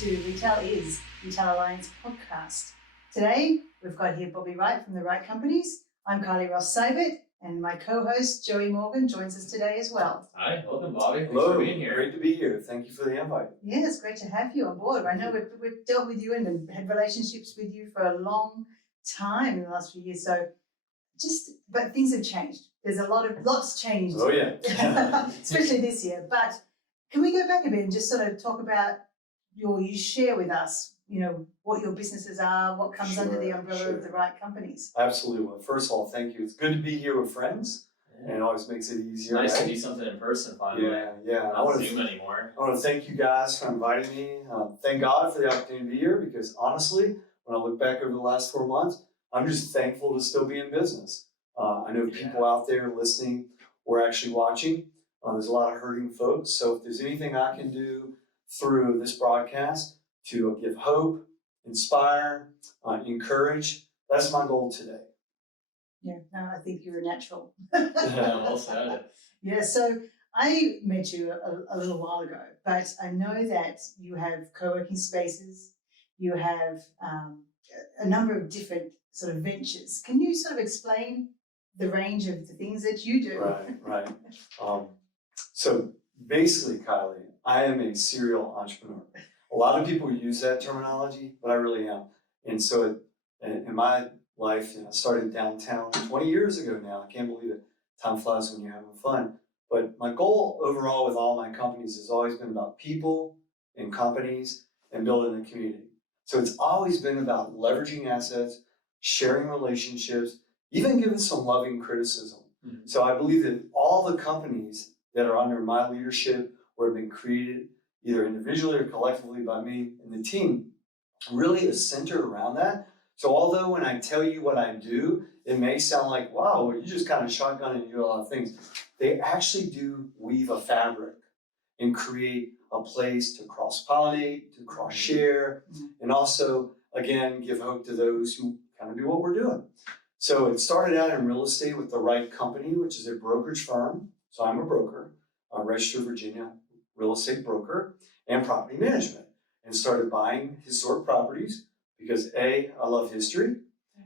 to Retail Is, Retail Alliance podcast. Today, we've got here Bobby Wright from the Wright Companies. I'm Kylie Ross-Seibert, and my co-host, Joey Morgan, joins us today as well. Hi, welcome, Bobby. Hello, Thanks for being here. Great to be here. Thank you for the invite. Yeah, it's great to have you on board. I know we've dealt with you and had relationships with you for a long time in the last few years. But things have changed. There's lots changed. Oh yeah. Especially this year. But can we go back a bit and just sort of talk about you share with us, what your businesses are, what comes under the umbrella of the Wright Companies? Absolutely. Well, first of all, thank you. It's good to be here with friends, and it always makes it easier. Nice to do something in person finally. Yeah. Not Zoom anymore. I want to thank you guys for inviting me. Thank God for the opportunity to be here, because honestly, when I look back over the last 4 months, I'm just thankful to still be in business. I know people out there listening or actually watching. There's a lot of hurting folks. So if there's anything I can do through this broadcast to give hope, inspire, encourage, that's my goal today. Yeah, no, I think you're a natural. Well said. Yeah, so I met you a little while ago, but I know that you have co-working spaces, you have a number of different sort of ventures. Can you sort of explain the range of the things that you do? Right. So basically, Kylie, I am a serial entrepreneur. A lot of people use that terminology, but I really am. And so in my life, I started downtown 20 years ago now. I can't believe it. Time flies when you're having fun. But my goal overall with all my companies has always been about people and companies and building a community. So it's always been about leveraging assets, sharing relationships, even giving some loving criticism. Mm-hmm. So I believe that all the companies that are under my leadership or have been created either individually or collectively by me and the team really is centered around that. So although when I tell you what I do, it may sound like, wow, well, you just kind of shotgun and do a lot of things. They actually do weave a fabric and create a place to cross-pollinate, to cross-share, and also, again, give hope to those who kind of do what we're doing. So it started out in real estate with the Wright Company, which is a brokerage firm. So I'm a broker, a registered Virginia real estate broker, and property management, and started buying historic properties because A, I love history,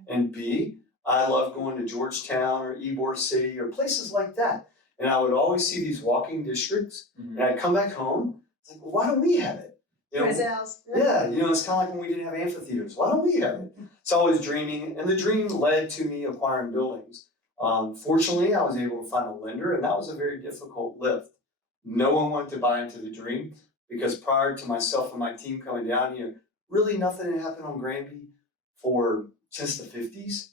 and B, I love going to Georgetown or Ybor City or places like that. And I would always see these walking districts, and I'd come back home, it's like, well, why don't we have it? Where's ours? Yeah, it's kind of like when we didn't have amphitheaters. Why don't we have it? So I was dreaming, and the dream led to me acquiring buildings. Fortunately, I was able to find a lender, and that was a very difficult lift. No one wanted to buy into the dream because prior to myself and my team coming down here, really nothing had happened on Granby since the 50s.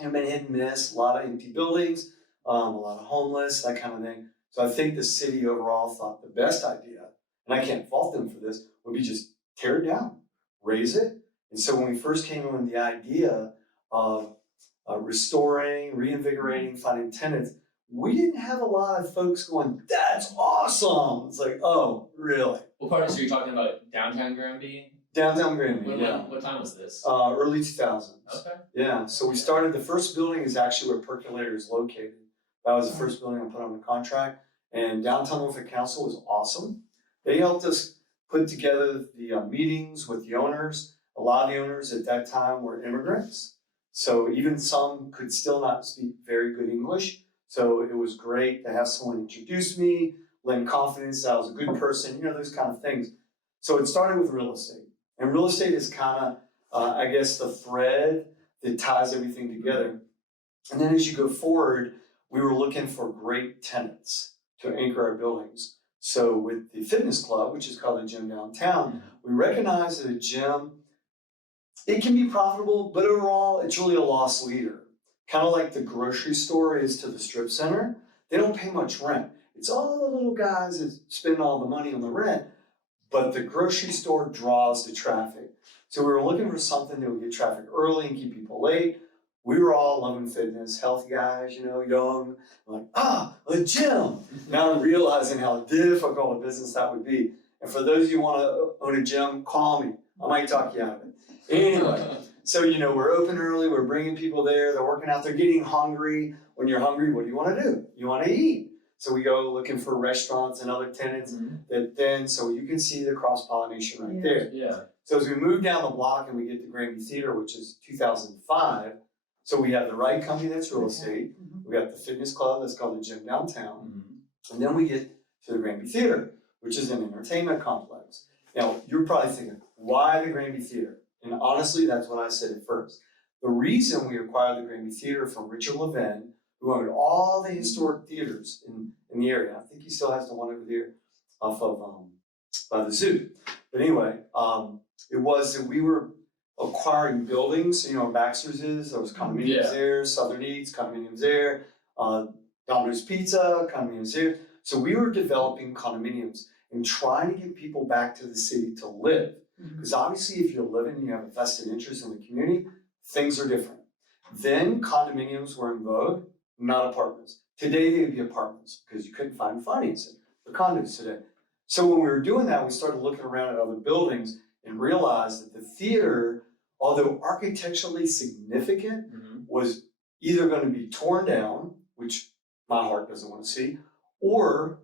And been hit and miss, a lot of empty buildings, a lot of homeless, that kind of thing. So I think the city overall thought the best idea, and I can't fault them for this, would be just tear it down, raise it. And so when we first came in with the idea of restoring, reinvigorating, finding tenants, we didn't have a lot of folks going, that's awesome. It's like, oh, really? What part of you talking about? Downtown Granby? Downtown Granby, What time was this? Early 2000s. Okay. Yeah, so we started, the first building is actually where Percolator is located. That was the first building I put on the contract. And Downtown Norfolk Council was awesome. They helped us put together the meetings with the owners. A lot of the owners at that time were immigrants. So even some could still not speak very good English. So it was great to have someone introduce me, lend confidence that I was a good person, those kind of things. So it started with real estate. And real estate is kind of, I guess, the thread that ties everything together. And then as you go forward, we were looking for great tenants to anchor our buildings. So with the fitness club, which is called the Gym Downtown, we recognize that a gym, it can be profitable, but overall, it's really a loss leader. Kind of like the grocery store is to the strip center. They don't pay much rent. It's all the little guys that spend all the money on the rent, but the grocery store draws the traffic. So we were looking for something that would get traffic early and keep people late. We were all loving fitness, healthy guys, young, like, a gym. Now I'm realizing how difficult a business that would be. And for those of you who want to own a gym, call me. I might talk you out of it. Anyway, so, we're open early, we're bringing people there, they're working out, they're getting hungry. When you're hungry, what do you want to do? You want to eat. So we go looking for restaurants and other tenants that then, so you can see the cross-pollination right there. Yeah. So as we move down the block and we get to Granby Theater, which is 2005, so we have the Wright company that's real estate. We got the fitness club that's called the Gym Downtown. And then we get to the Granby Theater, which is an entertainment complex. Now, you're probably thinking, why the Granby Theater? And honestly, that's what I said at first. The reason we acquired the Granby Theater from Richard Levin, who owned all the historic theaters in the area. I think he still has the one over there off of by the zoo. But anyway, it was that we were acquiring buildings. You know, Baxter's is, there was condominiums there, Southern Eats, condominiums there, Domino's Pizza, condominiums there. So we were developing condominiums and trying to get people back to the city to live. Because obviously if you're living and you have a vested interest in the community, things are different. Then condominiums were in vogue, not apartments. Today they would be apartments because you couldn't find financing for condos today. So when we were doing that, we started looking around at other buildings and realized that the theater, although architecturally significant, was either going to be torn down, which my heart doesn't want to see, or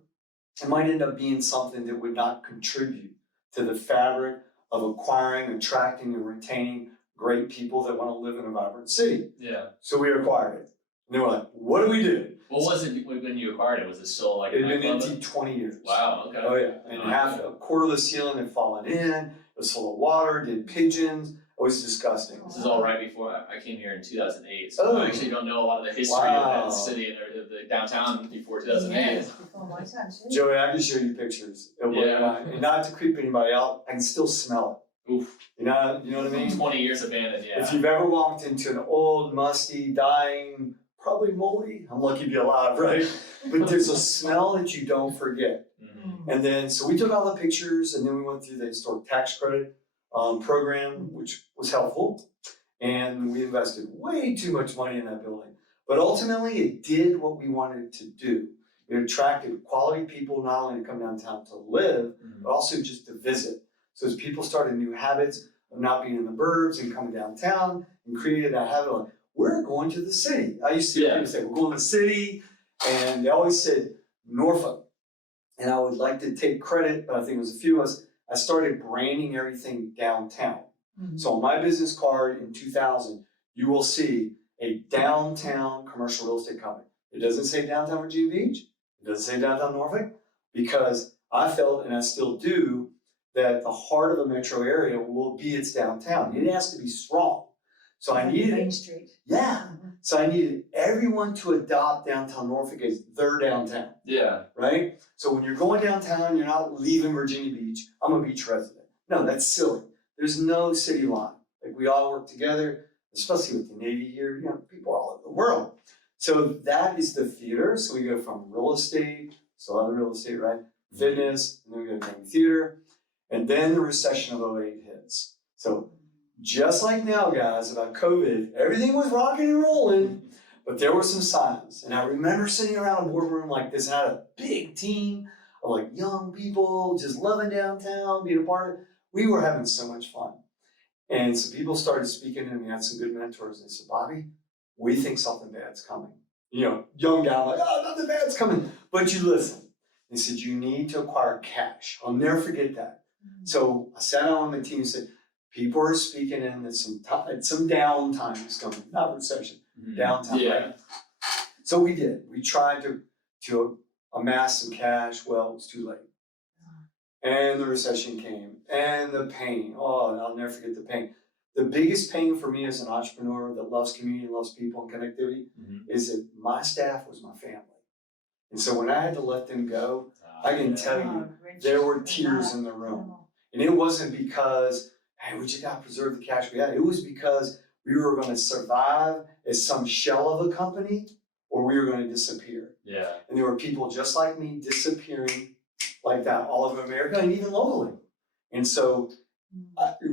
it might end up being something that would not contribute to the fabric of acquiring, attracting, and retaining great people that want to live in a vibrant city. Yeah. So we acquired it. And they were like, what do we do? What was it when you acquired it? Was it still like It had been nightclub? empty 20 years. Wow, okay. Oh yeah, and a quarter of the ceiling had fallen in, it was full of water, did pigeons, it was disgusting. This is all right before I came here in 2008, so I actually don't know a lot of the history of the city and the downtown before 2008. Yes, before my time too. Joey, I can show you pictures. And not to creep anybody out, I can still smell it. Oof. You know what I mean? 20 years abandoned, yeah. If you've ever walked into an old, musty, dying, probably moldy, I'm lucky to be alive, right? But there's a smell that you don't forget. And then, so we took all the pictures and then we went through the historic tax credit program, which was helpful. And we invested way too much money in that building. But ultimately, it did what we wanted it to do. It attracted quality people not only to come downtown to live, but also just to visit. So as people started new habits of not being in the burbs and coming downtown and created that habit of, we're going to the city. I used to hear people say, we're going to the city. And they always said Norfolk. And I would like to take credit, but I think it was a few of us, I started branding everything downtown. So on my business card in 2000, you will see a downtown commercial real estate company. It doesn't say downtown Virginia Beach. It doesn't say downtown Norfolk, because I felt, and I still do, that the heart of a metro area will be its downtown. It has to be strong. So I needed Main Street. Yeah. So I needed everyone to adopt downtown Norfolk as their downtown. Yeah. Right? So when you're going downtown, you're not leaving Virginia Beach. I'm a beach resident. No, that's silly. There's no city line. Like, we all work together, especially with the Navy here, you know, people all over the world. So that is the theater. So we go from real estate, so other real estate, right? Fitness, and then we go to theater. And then the recession of '08 hits. So just like now, guys, about COVID, everything was rocking and rolling, but there were some signs. And I remember sitting around a boardroom like this, and I had a big team of like young people just loving downtown, being a part of it. We were having so much fun. And so people started speaking to me. I had some good mentors. They said, Bobby, we think something bad's coming. You know, young guy, I'm like, oh, nothing bad's coming. But you listen. They said, you need to acquire cash. I'll never forget that. So I sat down on my team and said, people are speaking in that some downtime is coming, not recession, downtime. Yeah. Right? So we did. We tried to amass some cash. Well, it was too late. And the recession came, and the pain. Oh, I'll never forget the pain. The biggest pain for me as an entrepreneur that loves community, loves people and connectivity, is that my staff was my family. And so when I had to let them go, I can tell you, there were tears in the room. And it wasn't because, hey, we just got to preserve the cash we had. It was because we were going to survive as some shell of a company, or we were going to disappear. Yeah. And there were people just like me disappearing like that all over America and even locally. And so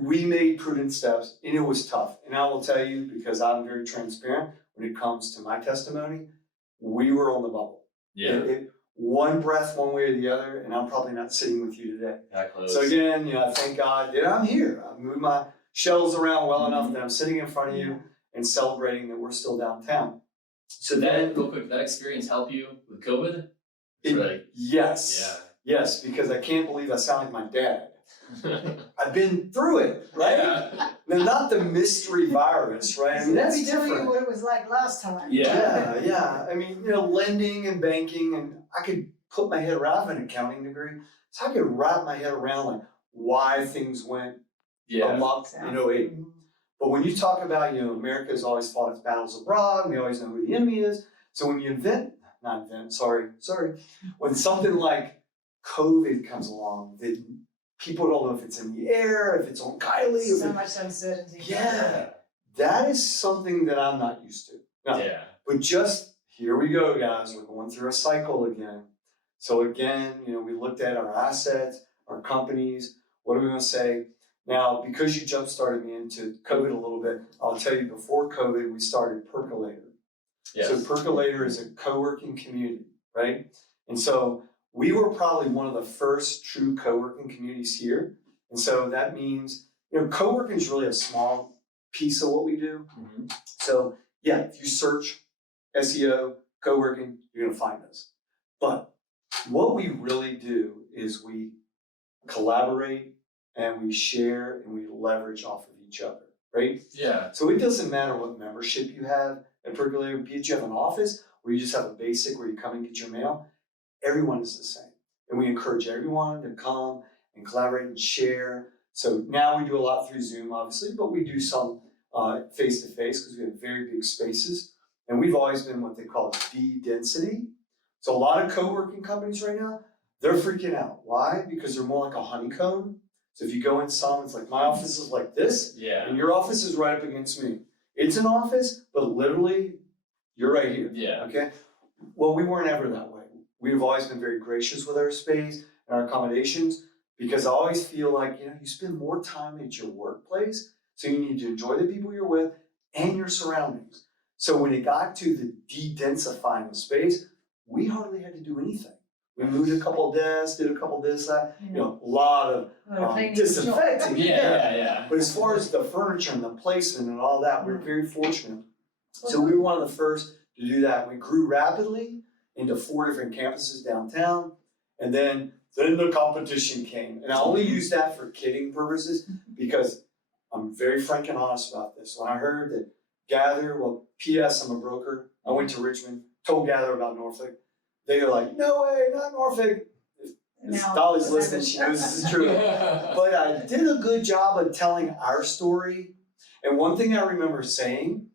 we made prudent steps, and it was tough. And I will tell you, because I'm very transparent when it comes to my testimony, we were on the bubble. Yeah. One breath one way or the other, and I'm probably not sitting with you today. That close. So again, you know, thank God that I'm here. I've moved my shells around well enough that I'm sitting in front of you and celebrating that we're still downtown. So Did that, real quick, did that experience help you with COVID? Yes. Yes, because I can't believe I sound like my dad. I've been through it, right? Yeah. Now, not the mystery virus, right? I mean, Let that's me tell you different. what it was like last time. Yeah. I mean, lending and banking, and I could put my head around, I have an accounting degree, so I could wrap my head around like why things went amok in '08. Mhm. But when you talk about, America has always fought its battles abroad, we always know who the enemy is. So when you when something like COVID comes along, that people don't know if it's in the air, if it's on Kylie. So much uncertainty. Yeah, that is something that I'm not used to. No, but just here we go, guys. We're going through a cycle again. So again, we looked at our assets, our companies. What are we going to say? Now, because you jump started me into COVID a little bit, I'll tell you before COVID, we started Percolator. Yes. So Percolator is a co-working community, right? And so we were probably one of the first true co-working communities here. And so that means, co-working is really a small piece of what we do. Mm-hmm. So yeah, if you search SEO, co-working, you're going to find us. But what we really do is we collaborate and we share and we leverage off of each other, right? Yeah. So it doesn't matter what membership you have at Percolator, be it you have an office or you just have a basic where you come and get your mail, everyone is the same. And we encourage everyone to come and collaborate and share. So now we do a lot through Zoom, obviously, but we do some face-to-face because we have very big spaces. And we've always been what they call D-density. So a lot of co-working companies right now, they're freaking out. Why? Because they're more like a honeycomb. So if you go in some, it's like my office is like this, and your office is right up against me. It's an office, but literally, you're right here. Yeah. Okay? Well, we weren't ever that way. We've always been very gracious with our space and our accommodations because I always feel like, you spend more time at your workplace, so you need to enjoy the people you're with and your surroundings. So when it got to the de-densifying the space, we hardly had to do anything. We moved a couple of desks, did a couple of this, that, a lot of disinfecting. Yeah. But as far as the furniture and the placement and all that, we're very fortunate. So we were one of the first to do that. We grew rapidly into 4 different campuses downtown. And then the competition came. And I only use that for kidding purposes because I'm very frank and honest about this. When I heard that Gather, P.S. I'm a broker. I went to Richmond, told Gather about Norfolk. They were like, no way, not Norfolk. Dolly's listening, she knows this is true. But I did a good job of telling our story. And one thing I remember saying,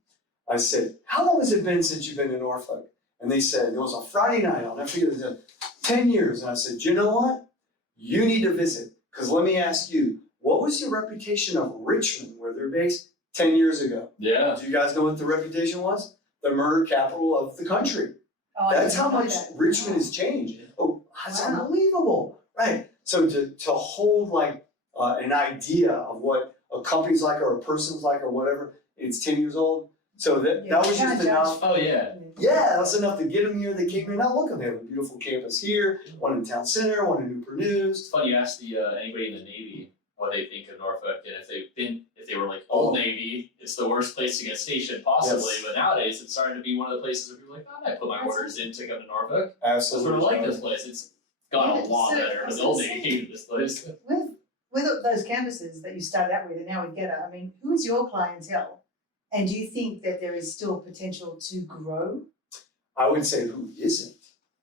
I said, how long has it been since you've been to Norfolk? And they said, it was a Friday night, I'll never forget it, said, 10 years. And I said, you know what? You need to visit. Because let me ask you, what was your reputation of Richmond, where they're based, 10 years ago? Yeah. Do you guys know what the reputation was? The murder capital of the country. Oh, that's how much Richmond has changed. Oh, that's unbelievable. Right. So to hold like an idea of what a company's like or a person's like or whatever, it's 10 years old. So that was just enough. Oh, yeah. Yeah, that's enough to get them here. They came here. Now look, they have a beautiful campus here, one in Town Center, one in Newport News. It's funny, you ask anybody in the Navy what they think of Norfolk, and if they were like Old Navy, it's the worst place to get stationed possibly. Yes. But nowadays, it's starting to be one of the places where people are like, I might put my orders in to come to Norfolk. Absolutely. I sort of like this place. It's gone a lot better. But the Old Navy hated this place. With those campuses that you started out with and now with Getter, I mean, who is your clientele? And do you think that there is still potential to grow? I would say who isn't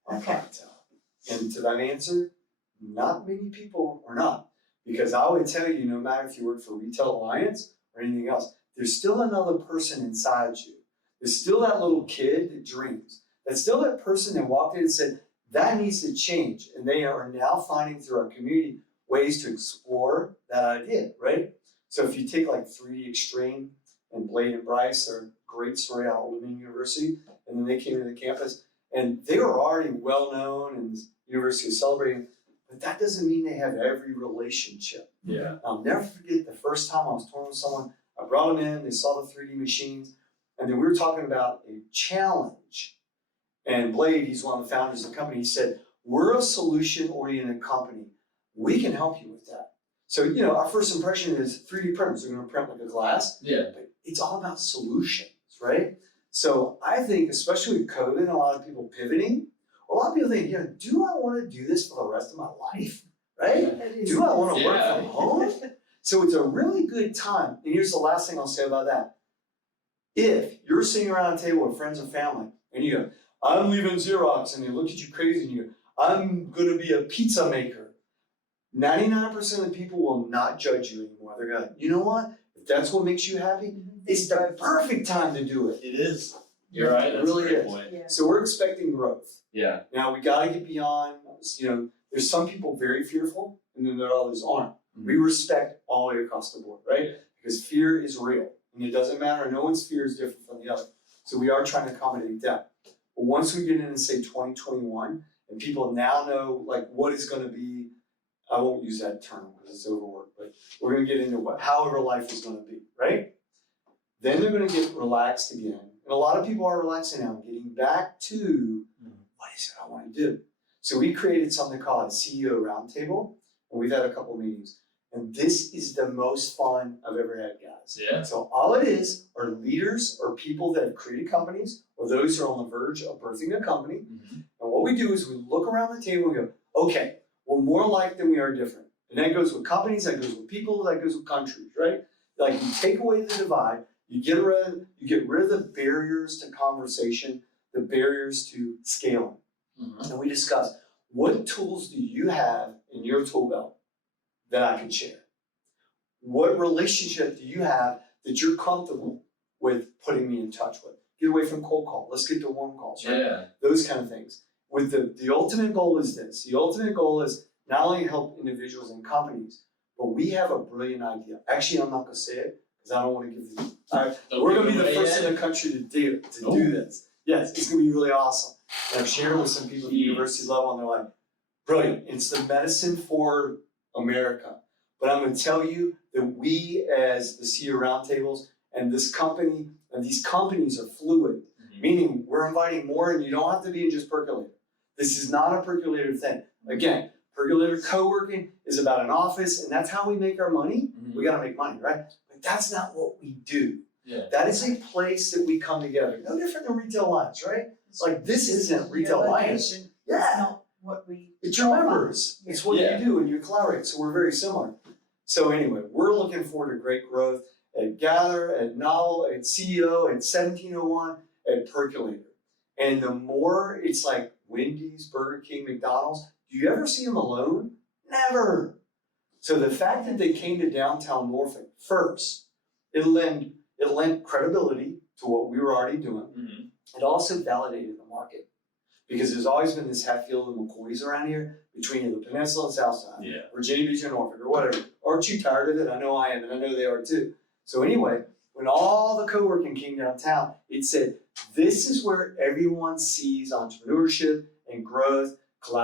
our Okay. clientele. And to that answer, not many people are not. Because I would tell you, no matter if you work for Retail Alliance or anything else, there's still another person inside you. There's still that little kid that dreams. That's still that person that walked in and said, that needs to change. And they are now finding through our community ways to explore that idea, right? So if you take like 3D Extreme and Blade and Bryce, they're a great story out of Old Dominion University. And then they came to the campus and they were already well known and the university was celebrating. But that doesn't mean they have every relationship. Yeah. I'll never forget the first time I was touring with someone. I brought them in, they saw the 3D machines, and then we were talking about a challenge. And Blade, he's one of the founders of the company, he said, we're a solution-oriented company. We can help you with that. So, our first impression is 3D printers. They're going to print like a glass. Yeah. But it's all about solutions, right? So I think, especially with COVID and a lot of people pivoting, A lot of people think, do I want to do this for the rest of my life, right? That is- Do I want to Yeah. work from home? So it's a really good time. And here's the last thing I'll say about that. If you're sitting around a table with friends and family and you go, I'm leaving Xerox, and they look at you crazy and you go, I'm going to be a pizza maker. 99% of the people will not judge you anymore. They're going, you know what? If that's what makes you happy, it's the perfect time to do it. It is. You're right. It That's really a great is. point. Yeah. So we're expecting growth. Yeah. Now we got to get beyond, there's some people very fearful and then there are others aren't. We respect all the way across the board, right? Because fear is real and it doesn't matter. No one's fear is different from the other. So we are trying to accommodate that. But once we get into say 2021 and people now know like what is going to be, I won't use that term because it's overworked, but we're going to get into however life is going to be, right? Then they're going to get relaxed again. And a lot of people are relaxing now, getting back to what is it I want to do? So we created something called a CEO Roundtable, and we've had a couple meetings. And this is the most fun I've ever had, guys. Yeah. So all it is are leaders or people that have created companies or those who are on the verge of birthing a company. And what we do is we look around the table and go, okay, we're more alike than we are different. And that goes with companies, that goes with people, that goes with countries, right? Like you take away the divide, you get rid of the barriers to conversation, the barriers to scaling. And we discuss, what tools do you have in your tool belt that I can share? What relationship do you have that you're comfortable with putting me in touch with? Get away from cold call. Let's get to warm calls, right? Yeah. Those kind of things. With the ultimate goal is this. The ultimate goal is not only help individuals and companies, but we have a brilliant idea. Actually, I'm not going to say it because I don't want to give you. We're going to be the first in the country to do this. Yes, it's going to be really awesome. And I've shared it with some people at the university level, and they're like, brilliant. It's the medicine for America. But I'm going to tell you that we, as the CEO Roundtables and this company, and these companies are fluid, meaning we're inviting more, and you don't have to be in just percolator. This is not a percolator thing. Again, percolator co-working is about an office, and that's how we make our money. We got to make money, right? But that's not what we do. Yeah. That is a place that we come together. No different than Retail Alliance, right? It's like this isn't Retail Your Alliance. location, Yeah. That's not what we. It's your members. It's what Yeah. you do and you collaborate. So we're very similar. So anyway, we're looking forward to great growth at Gather, at Novel, at CEO, at 1701, at Percolator. And the more it's like Wendy's, Burger King, McDonald's, do you ever see them alone? Never. So the fact that they came to downtown Norfolk first, it lent credibility to what we were already doing. It also validated the market. Because there's always been this Hatfield and McCoys around here between the Peninsula and South Side, Yeah. Virginia Beach and Norfolk, or whatever. Aren't you tired of it? I know I am, and I know they are too. So anyway, when all the co-working came downtown, it said, this is where everyone sees entrepreneurship and growth,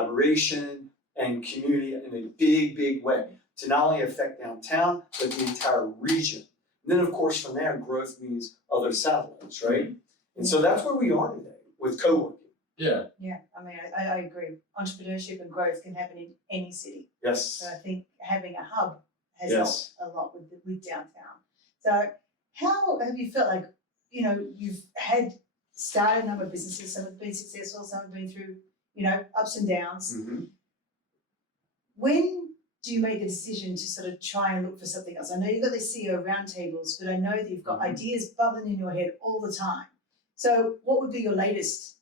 collaboration, and community in a big, big way to not only affect downtown, but the entire region. And then, of course, from there, growth means other satellites, right? And so that's where we are today with co-working. Yeah. Yeah, I mean, I agree. Entrepreneurship and growth can happen in any city. Yes. So I think having a hub has Yes. helped a lot with downtown. So how have you felt like, you've started a number of businesses, some have been successful, some have been through, ups and downs. Mm-hmm. When do you make the decision to sort of try and look for something else? I know you've got the CEO roundtables, but I know that you've got ideas bubbling in your head all the time. So what would be your latest?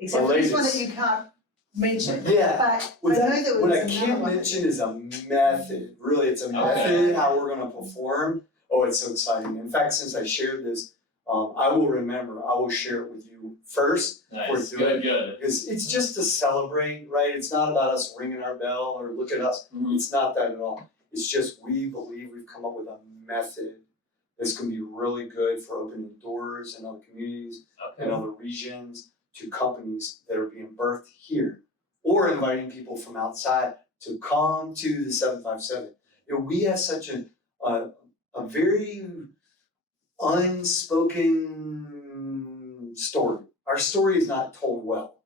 Except for this one that you can't mention. Yeah. But I know there was What I another can't one. mention is a method. Really, it's a method how we're going to perform. Oh, it's so exciting. In fact, since I shared this, I will remember. I will share it with you first. Nice. Before doing Good. Because it's just to celebrate, right? It's not about us ringing our bell or look at us. It's not that at all. It's just we believe we've come up with a method that's going to be really good for opening doors in other communities and other regions to companies that are being birthed here, or inviting people from outside to come to the 757. We have such a very unspoken story. Our story is not told well.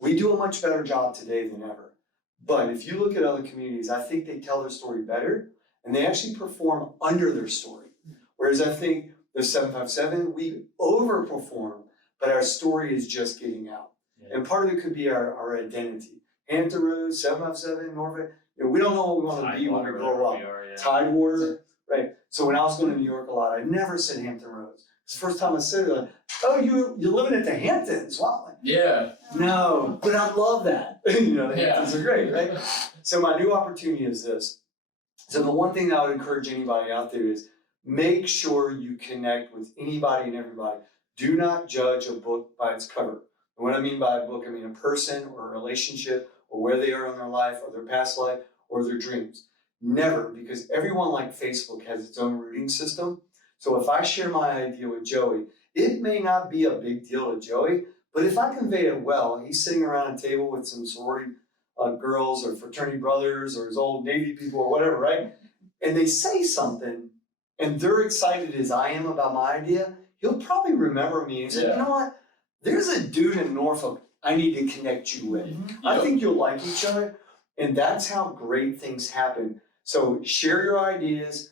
We do a much better job today than ever. But if you look at other communities, I think they tell their story better and they actually perform under their story. Whereas I think the 757, we overperform, but our story is just getting out. And part of it could be our identity. Hampton Roads, 757, Norfolk. We don't know what we want to be when we grow up. Tidewater, right? So when I was going to New York a lot, I never said Hampton Roads. It's the first time I said it, like, oh, you're living at the Hamptons. Wow. Like, yeah. no, but I love that. The Yeah. Hamptons are great, right? So my new opportunity is this. So the one thing I would encourage anybody out there is make sure you connect with anybody and everybody. Do not judge a book by its cover. And what I mean by a book, I mean a person or a relationship or where they are in their life or their past life or their dreams. Never, because everyone like Facebook has its own rooting system. So if I share my idea with Joey, it may not be a big deal to Joey, but if I convey it well, he's sitting around a table with some sorority girls or fraternity brothers or his old Navy people or whatever, right? And they say something and they're excited as I am about my idea, he'll probably remember me and say, you know what? There's a dude in Norfolk I need to connect you with. I think you'll like each other. And that's how great things happen. So share your ideas,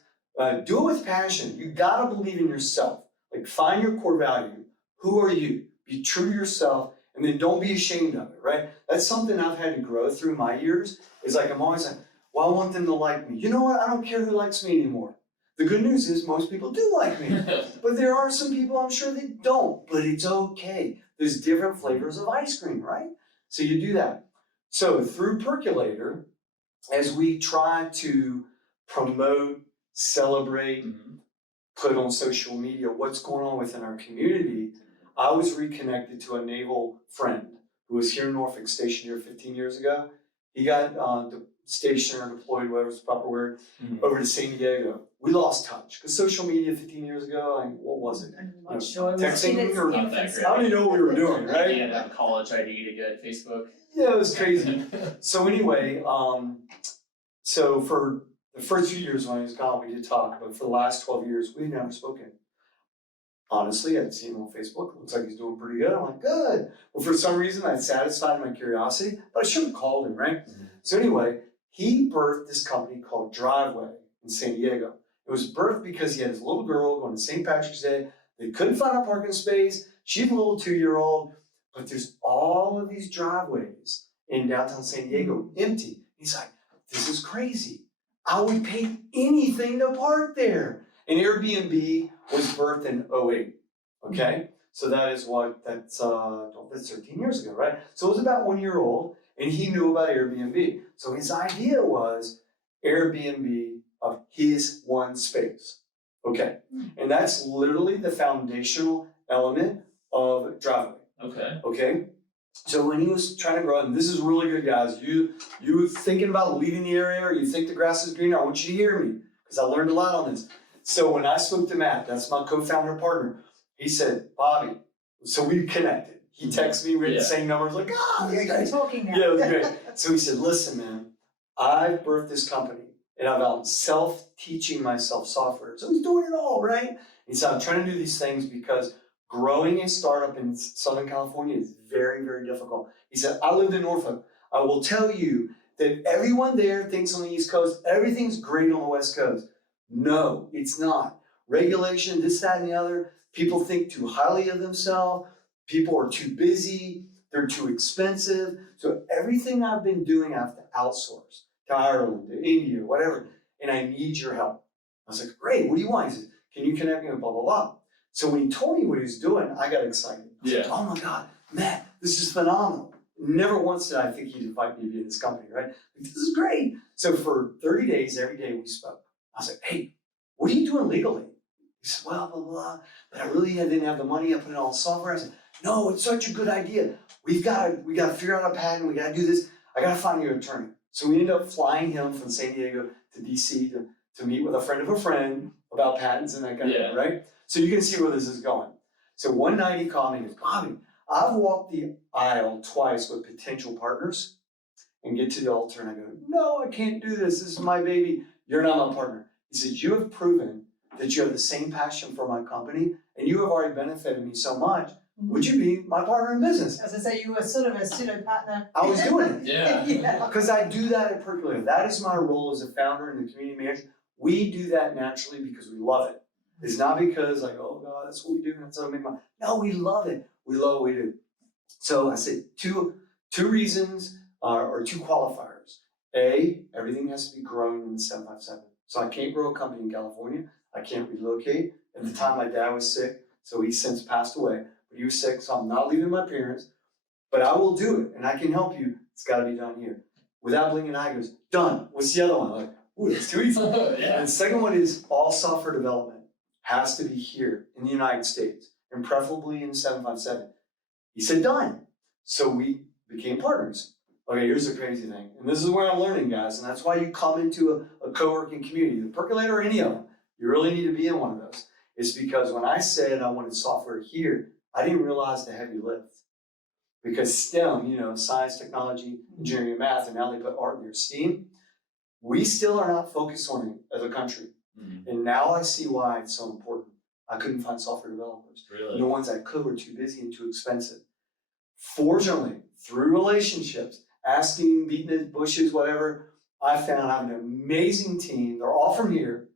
do it with passion. You gotta believe in yourself. Like find your core value. Who are you? Be true to yourself and then don't be ashamed of it, right? That's something I've had to grow through my years. Is like, I'm always like, well, I want them to like me. You know what? I don't care who likes me anymore. The good news is most people do like me, but there are some people I'm sure they don't, but it's okay. There's different flavors of ice cream, right? So you do that. So through Percolator, as we try to promote, celebrate, put on social media what's going on within our community, I was reconnected to a naval friend who was here in Norfolk, stationed here 15 years ago. He got stationed or deployed, whatever's the proper word, over to San Diego. We lost touch because social media 15 years ago, what was it? I'm not sure. It was Texting in its or infancy. I don't even know what we were doing, right? You had to have a college ID to get Facebook. Yeah, it was crazy. So anyway, so for the first few years when he was gone, we did talk, but for the last 12 years, we've never spoken. Honestly, I'd seen him on Facebook. Looks like he's doing pretty good. I'm like, good. Well, for some reason, I'd satisfied my curiosity, but I should have called him, right? So anyway, he birthed this company called Driveway in San Diego. It was birthed because he had his little girl going to St. Patrick's Day. They couldn't find a parking space. She's a little 2-year-old, but there's all of these driveways in downtown San Diego empty. He's like, this is crazy. I would pay anything to park there. And Airbnb was birthed in 2008, okay? So that's 13 years ago, right? So it was about 1 year old, and he knew about Airbnb. So his idea was Airbnb of his one space, okay? And that's literally the foundational element of Driveway. Okay? So when he was trying to grow, and this is really good, guys. You thinking about leaving the area, or you think the grass is greener, I want you to hear me, because I learned a lot on this. So when I spoke to Matt, that's my co-founder partner, he said, Bobby, so we connected. He texted me, we had the same numbers, like, You're talking now. Yeah, it was great. So he said, listen, man, I've birthed this company, and I'm out self-teaching myself software. So he's doing it all, right? He said, I'm trying to do these things because growing a startup in Southern California is very, very difficult. He said, I lived in Norfolk. I will tell you that everyone there thinks on the East Coast, everything's great on the West Coast. No, it's not. Regulation, this, that, and the other. People think too highly of themselves. People are too busy. They're too expensive. So everything I've been doing, I have to outsource to Ireland, to India, whatever. And I need your help. I was like, great, what do you want? He said, can you connect me with blah, blah, blah. So when he told me what he was doing, I got excited. I was like, oh my God, Matt, this is phenomenal. Never once did I think he'd invite me to be in this company, right? Like, this is great. So for 30 days, every day we spoke. I was like, hey, what are you doing legally? He said, well, blah, blah, blah. But I didn't have the money. I put it all in software. I said, no, it's such a good idea. We got to figure out a patent. We got to do this. I got to find you an attorney. So we ended up flying him from San Diego to DC to meet with a friend of a friend about patents and that kind of thing, right? So you can see where this is going. So one night he called me and goes, Bobby, I've walked the aisle twice with potential partners and get to the altar and I go, no, I can't do this. This is my baby. You're not my partner. He says, you have proven that you have the same passion for my company and you have already benefited me so much. Would you be my partner in business? As I say, you were sort of a pseudo partner. I was doing it. Yeah. Because I do that at Percolator. That is my role as a founder and the community manager. We do that naturally because we love it. It's not because like, oh God, that's what we do. That's how I make money. No, we love it. We love what we do. So I said two reasons or two qualifiers. A, everything has to be grown in the 757. So I can't grow a company in California. I can't relocate. At the time, my dad was sick, so he's since passed away. But he was sick, so I'm not leaving my parents. But I will do it, and I can help you. It's got to be done here. Without blinking an eye, he goes, done. What's the other one? I'm like, ooh, that's too easy. Yeah. And the second one is all software development has to be here in the United States, and preferably in 757. He said, done. So we became partners. Okay, here's the crazy thing. And this is where I'm learning, guys. And that's why you come into a co-working community, the Percolator or any of them. You really need to be in one of those. It's because when I said I wanted software here, I didn't realize the heavy lift. Because STEM, you know, science, technology, engineering, and math, and now they put art in their STEAM, we still are not focused on it as a country. Mm-hmm. And now I see why it's so important. I couldn't find software developers. Really? And the ones I could were too busy and too expensive. Fortunately, through relationships, asking, beating the bushes, whatever, I found I have an amazing team. They're all from here,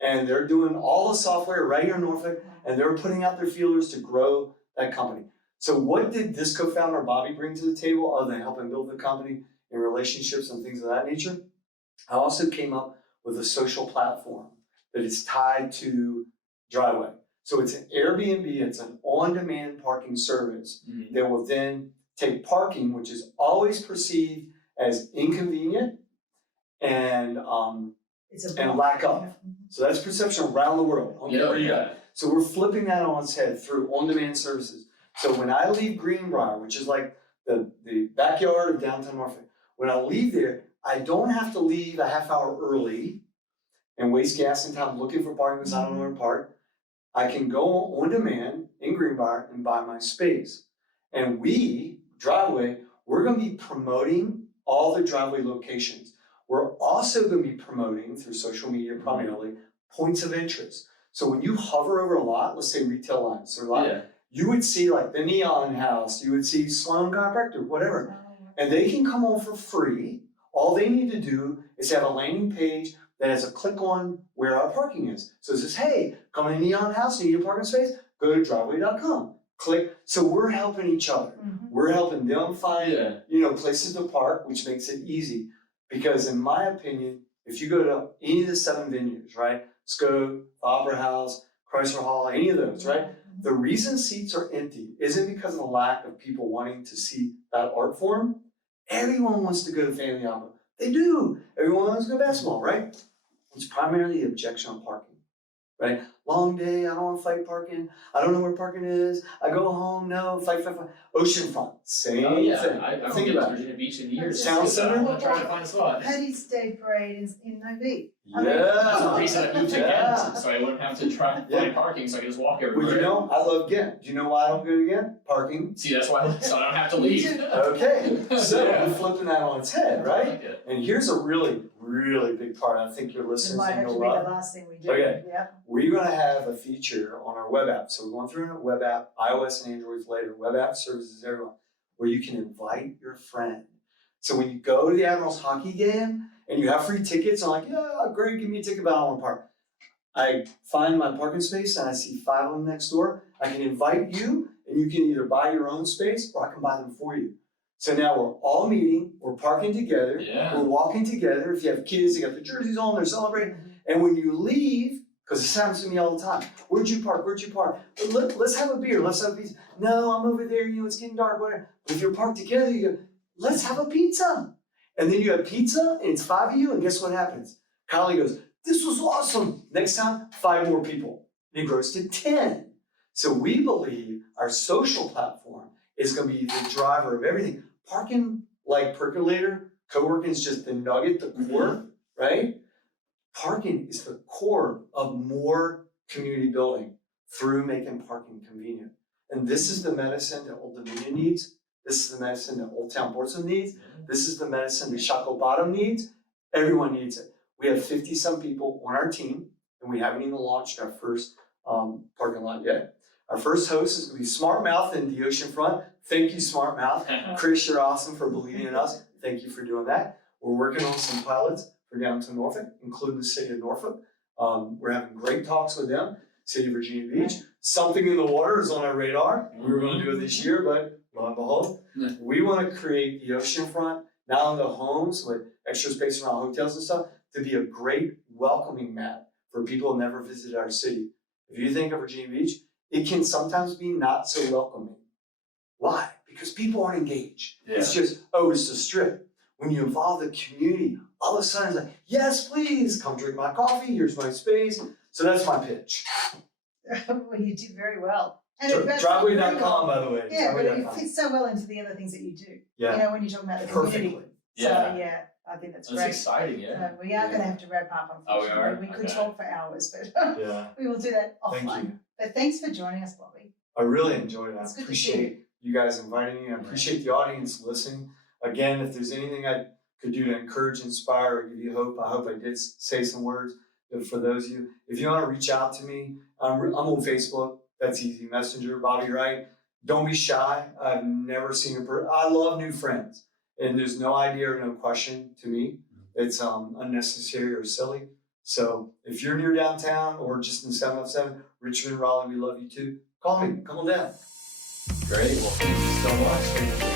and they're doing all the software right here in Norfolk, and they're putting out their feelers to grow that company. So what did this co-founder, Bobby, bring to the table other than helping build the company and relationships and things of that nature? I also came up with a social platform that is tied to Driveway. So it's an Airbnb, it's an on-demand parking service that will then take parking, which is always perceived as inconvenient and lack of. So that's perception around the world. So we're flipping that on its head through on-demand services. So when I leave Greenbrier, which is like the backyard of downtown Norfolk, when I leave there, I don't have to leave a half hour early and waste gas and time looking for parking because I don't know where to park. I can go on demand in Greenbrier and buy my space. And we, Driveway, we're going to be promoting all the Driveway locations. We're also going to be promoting through social media primarily points of interest. So when you hover over a lot, let's say retail lines or a lot, you would see like the Neon House, you would see Sloan Chiropractic, whatever. And they can come on for free. All they need to do is have a landing page that has a click on where our parking is. So it says, hey, come to Neon House, you need a parking space? Go to driveway.com. Click. So we're helping each other. We're helping them find places to park, which makes it easy. Because in my opinion, if you go to any of the 7 venues, right? Scope, Opera House, Chrysler Hall, any of those, right? The reason seats are empty isn't because of the lack of people wanting to see that art form. Everyone wants to go to family opera. They do. Everyone wants to go to basketball, right? It's primarily the objection on parking, right? Long day, I don't want to fight parking. I don't know where parking is. I go home, no, fight. Oceanfront, same thing. I think about Virginia Beach in years. Town center? I'm trying to find a spot. Paddy's Day Parade in Novi. That's the reason I moved to Ghent, so I wouldn't have to try to find parking, so I could just walk everywhere. Well, you know, I love Ghent. Do you know why I don't go to Ghent? Parking. See, that's why, so I don't have to leave. Okay, so we're flipping that on its head, right? And here's a really, really big part. I think your listeners might have to be the last thing we do. Okay. Yeah. We're going to have a feature on our web app. So we're going through a web app, iOS and Androids later. Web app services everyone, where you can invite your friend. So when you go to the Admirals hockey game and you have free tickets, I'm like, yeah, great, give me a ticket, but I don't want to park. I find my parking space and I see 5 of them next door. I can invite you and you can either buy your own space or I can buy them for you. So now we're all meeting, we're parking together, we're walking together. If you have kids, they got the jerseys on, they're celebrating. And when you leave, because this happens to me all the time, where'd you park? Let's have a beer, let's have a pizza. No, I'm over there, it's getting dark, whatever. But if you're parked together, you go, let's have a pizza. And then you have pizza, and it's 5 of you, and guess what happens? Kylie goes, this was awesome. Next time, 5 more people. And it grows to 10. So we believe our social platform is going to be the driver of everything. Parking, like Percolator, co-working is just the nugget, the core, right? Parking is the core of more community building through making parking convenient. And this is the medicine that Old Dominion needs. This is the medicine that Old Town Portsmouth needs. This is the medicine that Shackled Bottom needs. Everyone needs it. We have 50-some people on our team, and we haven't even launched our first parking lot yet. Our first host is going to be Smart Mouth in the oceanfront. Thank you, Smart Mouth. Chris, you're awesome for believing in us. Thank you for doing that. We're working on some pilots for downtown Norfolk, including the city of Norfolk. We're having great talks with them. City of Virginia Beach. Something in the water is on our radar. We were going to do it this year, but lo and behold, Yeah. we want to create the oceanfront, not only the homes with extra space around hotels and stuff, to be a great welcoming mat for people who never visited our city. If you think of Virginia Beach, it can sometimes be not so welcoming. Why? Because people aren't engaged. It's just, oh, it's the Strip. When you involve the community, all of a sudden it's like, yes, please, come drink my coffee, here's my space. So that's my pitch. Well, you did very well. And it- that's Driveway.com, by the way. Yeah, but it Driveway.com. fits so well into the other things that you do. Yeah. You know, when you're talking about the community. Perfectly. So Yeah. yeah, I think that's That's great. exciting, yeah. We are going to have to wrap up, unfortunately. Oh, we are? We could Okay. talk for hours, but Yeah. we will do that offline. Thank you. But thanks for joining us, Bobby. I really enjoyed it. I It's good to see appreciate you guys inviting me. I appreciate the audience listening. Again, if there's anything I could do to encourage, inspire, or give you hope, I hope I did say some words. But for those of you, if you want to reach out to me, I'm on Facebook. That's easy. Messenger, Bobby Wright. Don't be shy. I've never seen a person. I love new friends. And there's no idea or no question to me that's unnecessary or silly. So if you're near downtown or just in 707, Richmond, Raleigh, we love you too. Call me. Come on down. Great. Well, thank you so much.